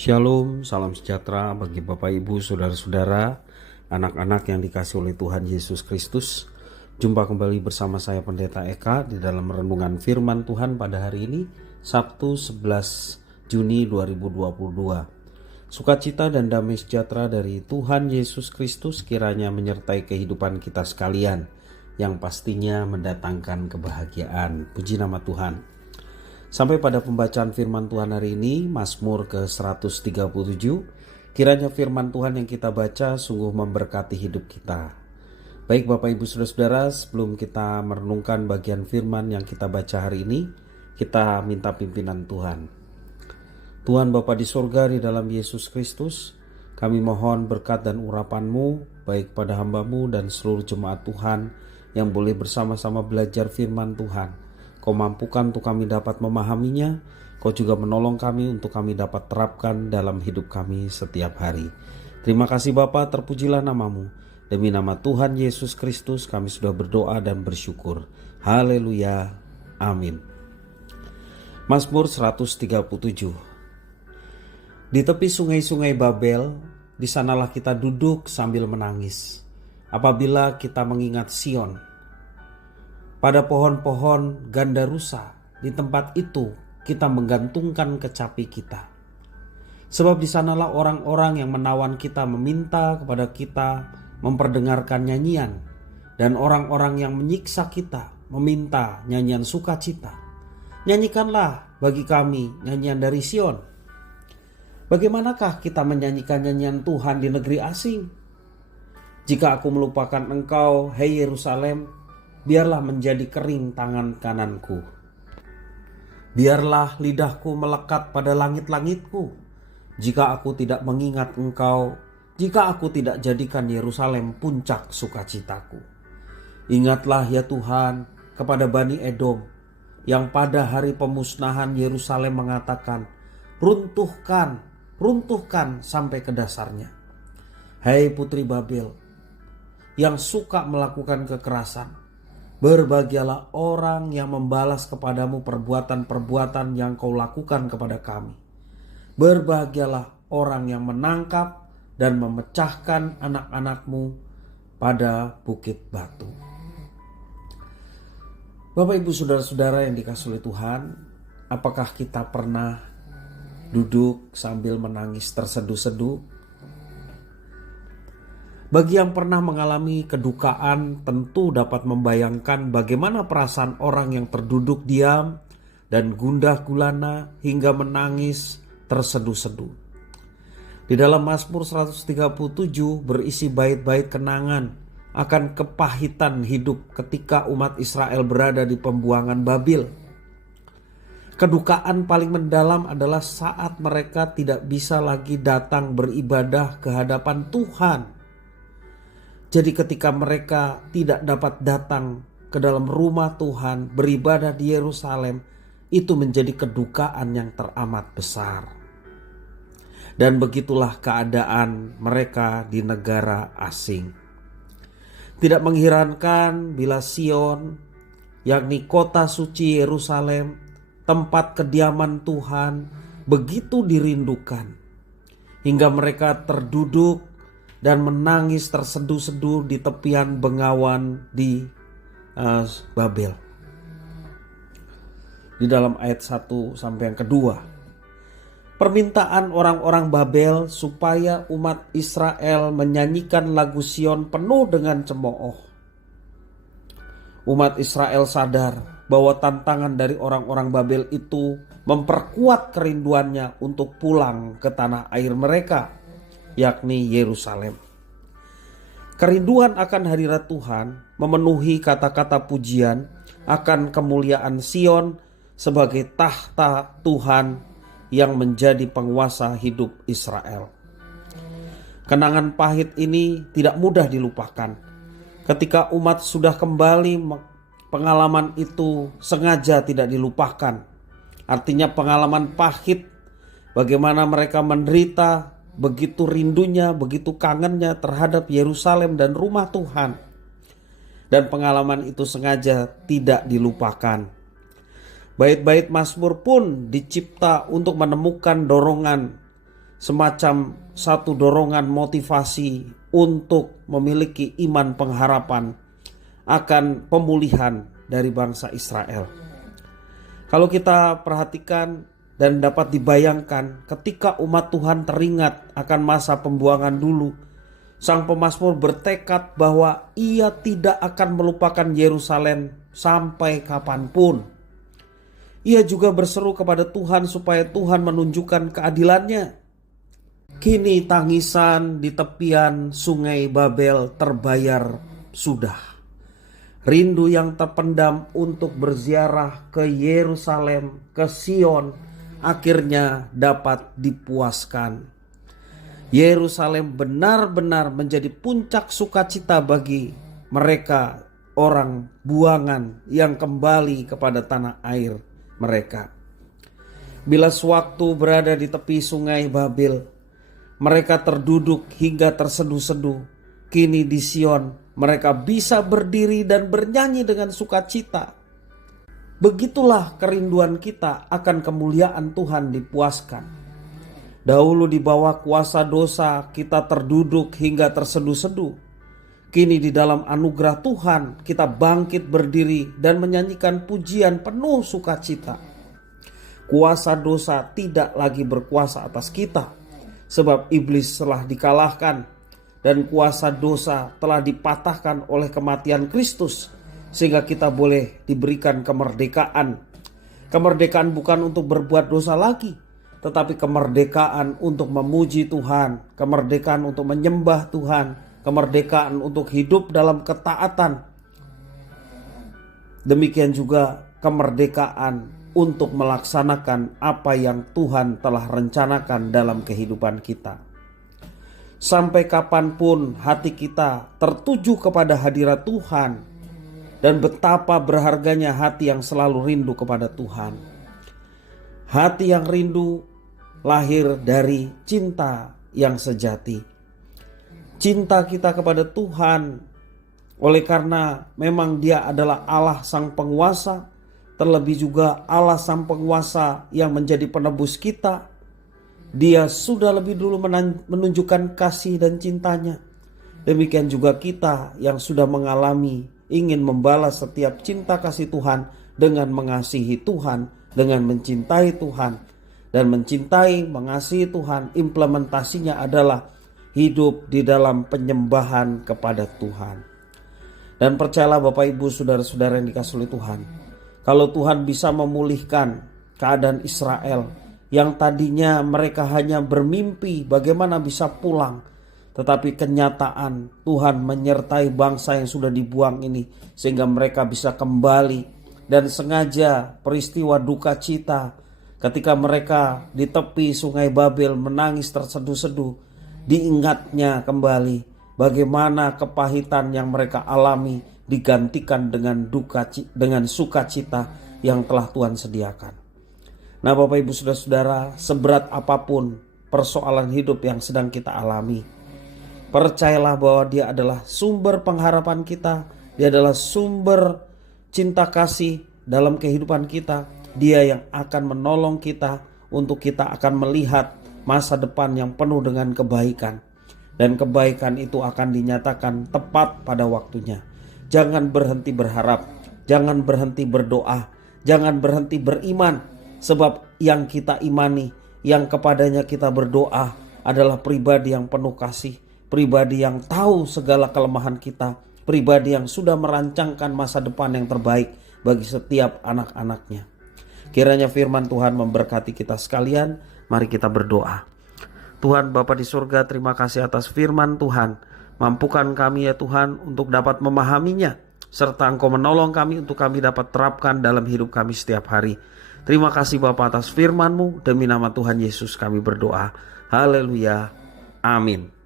Shalom, salam sejahtera bagi Bapak Ibu, Saudara-saudara, anak-anak yang dikasihi oleh Tuhan Yesus Kristus. Jumpa kembali bersama saya Pendeta Eka di dalam renungan firman Tuhan pada hari ini, Sabtu 11 Juni 2022. Sukacita dan damai sejahtera dari Tuhan Yesus Kristus kiranya menyertai kehidupan kita sekalian, yang pastinya mendatangkan kebahagiaan. Puji nama Tuhan. Sampai pada pembacaan firman Tuhan hari ini, Mazmur ke-137. Kiranya firman Tuhan yang kita baca sungguh memberkati hidup kita. Baik Bapak Ibu Saudara-saudara, sebelum kita merenungkan bagian firman yang kita baca hari ini, kita minta pimpinan Tuhan. Tuhan Bapa di sorga, di dalam Yesus Kristus, kami mohon berkat dan urapan-Mu baik pada hamba-Mu dan seluruh jemaat Tuhan yang boleh bersama-sama belajar firman Tuhan. Kau mampukan untuk kami dapat memahaminya, Kau juga menolong kami untuk kami dapat terapkan dalam hidup kami setiap hari. Terima kasih Bapa, terpujilah nama-Mu. Demi nama Tuhan Yesus Kristus kami sudah berdoa dan bersyukur. Haleluya, amin. Mazmur 137. Di tepi sungai-sungai Babel, di sanalah kita duduk sambil menangis. Apabila kita mengingat Sion, pada pohon-pohon gandarusa, di tempat itu kita menggantungkan kecapi kita. Sebab di sanalah orang-orang yang menawan kita meminta kepada kita memperdengarkan nyanyian, dan orang-orang yang menyiksa kita meminta nyanyian sukacita. Nyanyikanlah bagi kami nyanyian dari Sion. Bagaimanakah kita menyanyikan nyanyian Tuhan di negeri asing? Jika aku melupakan engkau, hei Yerusalem, biarlah menjadi kering tangan kananku. Biarlah lidahku melekat pada langit-langitku, jika aku tidak mengingat engkau, jika aku tidak jadikan Yerusalem puncak sukacitaku. Ingatlah ya Tuhan kepada Bani Edom, yang pada hari pemusnahan Yerusalem mengatakan, runtuhkan, runtuhkan sampai ke dasarnya. Hai putri Babel, yang suka melakukan kekerasan, berbahagialah orang yang membalas kepadamu perbuatan-perbuatan yang kau lakukan kepada kami. Berbahagialah orang yang menangkap dan memecahkan anak-anakmu pada bukit batu. Bapak Ibu Saudara-saudara yang dikasihi oleh Tuhan, apakah kita pernah duduk sambil menangis terseduh-seduh? Bagi yang pernah mengalami kedukaan tentu dapat membayangkan bagaimana perasaan orang yang terduduk diam dan gundah gulana hingga menangis terseduh-seduh. Di dalam Mazmur 137 berisi bait-bait kenangan akan kepahitan hidup ketika umat Israel berada di pembuangan Babil. Kedukaan paling mendalam adalah saat mereka tidak bisa lagi datang beribadah ke hadapan Tuhan. Jadi ketika mereka tidak dapat datang ke dalam rumah Tuhan, beribadah di Yerusalem, itu menjadi kedukaan yang teramat besar. Dan begitulah keadaan mereka di negara asing. Tidak mengherankan bila Sion, yakni kota suci Yerusalem, tempat kediaman Tuhan, begitu dirindukan, hingga mereka terduduk dan menangis terseduh-seduh di tepian bengawan di Babel. Di dalam ayat 1 sampai yang kedua, permintaan orang-orang Babel supaya umat Israel menyanyikan lagu Sion penuh dengan cemooh. Umat Israel sadar bahwa tantangan dari orang-orang Babel itu memperkuat kerinduannya untuk pulang ke tanah air mereka, yakni Yerusalem. Kerinduan akan hadirat Tuhan memenuhi kata-kata pujian akan kemuliaan Sion sebagai tahta Tuhan yang menjadi penguasa hidup Israel. Kenangan pahit ini tidak mudah dilupakan. Ketika umat sudah kembali, pengalaman itu sengaja tidak dilupakan. Artinya pengalaman pahit, bagaimana mereka menderita, begitu rindunya, begitu kangennya terhadap Yerusalem dan rumah Tuhan. Dan pengalaman itu sengaja tidak dilupakan. Bait-bait Mazmur pun dicipta untuk menemukan dorongan semacam satu dorongan motivasi untuk memiliki iman pengharapan akan pemulihan dari bangsa Israel. Kalau kita perhatikan dan dapat dibayangkan, ketika umat Tuhan teringat akan masa pembuangan dulu, sang pemazmur bertekad bahwa ia tidak akan melupakan Yerusalem sampai kapanpun. Ia juga berseru kepada Tuhan supaya Tuhan menunjukkan keadilannya. Kini tangisan di tepian sungai Babel terbayar sudah. Rindu yang terpendam untuk berziarah ke Yerusalem, ke Sion, akhirnya dapat dipuaskan. Yerusalem benar-benar menjadi puncak sukacita bagi mereka orang buangan yang kembali kepada tanah air mereka. Bila sewaktu berada di tepi sungai Babel, mereka terduduk hingga terseduh-seduh. Kini di Sion mereka bisa berdiri dan bernyanyi dengan sukacita. Begitulah kerinduan kita akan kemuliaan Tuhan dipuaskan. Dahulu di bawah kuasa dosa kita terduduk hingga terseduh-seduh. Kini di dalam anugerah Tuhan kita bangkit berdiri dan menyanyikan pujian penuh sukacita. Kuasa dosa tidak lagi berkuasa atas kita, sebab iblis telah dikalahkan dan kuasa dosa telah dipatahkan oleh kematian Kristus, sehingga kita boleh diberikan kemerdekaan. Kemerdekaan bukan untuk berbuat dosa lagi, tetapi kemerdekaan untuk memuji Tuhan, kemerdekaan untuk menyembah Tuhan, kemerdekaan untuk hidup dalam ketaatan. Demikian juga kemerdekaan untuk melaksanakan apa yang Tuhan telah rencanakan dalam kehidupan kita. Sampai kapanpun hati kita tertuju kepada hadirat Tuhan, dan betapa berharganya hati yang selalu rindu kepada Tuhan. Hati yang rindu lahir dari cinta yang sejati. Cinta kita kepada Tuhan oleh karena memang Dia adalah Allah sang penguasa, terlebih juga Allah sang penguasa yang menjadi penebus kita. Dia sudah lebih dulu menunjukkan kasih dan cintanya. Demikian juga kita yang sudah mengalami ingin membalas setiap cinta kasih Tuhan dengan mengasihi Tuhan, dengan mencintai Tuhan. Dan mencintai, mengasihi Tuhan, implementasinya adalah hidup di dalam penyembahan kepada Tuhan. Dan percayalah Bapak Ibu saudara-saudara yang dikasihi oleh Tuhan, kalau Tuhan bisa memulihkan keadaan Israel yang tadinya mereka hanya bermimpi bagaimana bisa pulang, tetapi kenyataan Tuhan menyertai bangsa yang sudah dibuang ini sehingga mereka bisa kembali. Dan sengaja peristiwa duka cita ketika mereka di tepi sungai Babel menangis terseduh-seduh, diingatnya kembali bagaimana kepahitan yang mereka alami digantikan dengan sukacita yang telah Tuhan sediakan. Nah Bapak Ibu saudara-saudara, seberat apapun persoalan hidup yang sedang kita alami, percayalah bahwa Dia adalah sumber pengharapan kita. Dia adalah sumber cinta kasih dalam kehidupan kita. Dia yang akan menolong kita untuk kita akan melihat masa depan yang penuh dengan kebaikan. Dan kebaikan itu akan dinyatakan tepat pada waktunya. Jangan berhenti berharap, jangan berhenti berdoa, jangan berhenti beriman. Sebab yang kita imani, yang kepadanya kita berdoa adalah pribadi yang penuh kasih, pribadi yang tahu segala kelemahan kita, pribadi yang sudah merancangkan masa depan yang terbaik bagi setiap anak-anaknya. Kiranya firman Tuhan memberkati kita sekalian. Mari kita berdoa. Tuhan Bapa di surga, terima kasih atas firman Tuhan. Mampukan kami ya Tuhan untuk dapat memahaminya, serta Engkau menolong kami untuk kami dapat terapkan dalam hidup kami setiap hari. Terima kasih Bapa atas firman-Mu. Demi nama Tuhan Yesus kami berdoa. Haleluya. Amin.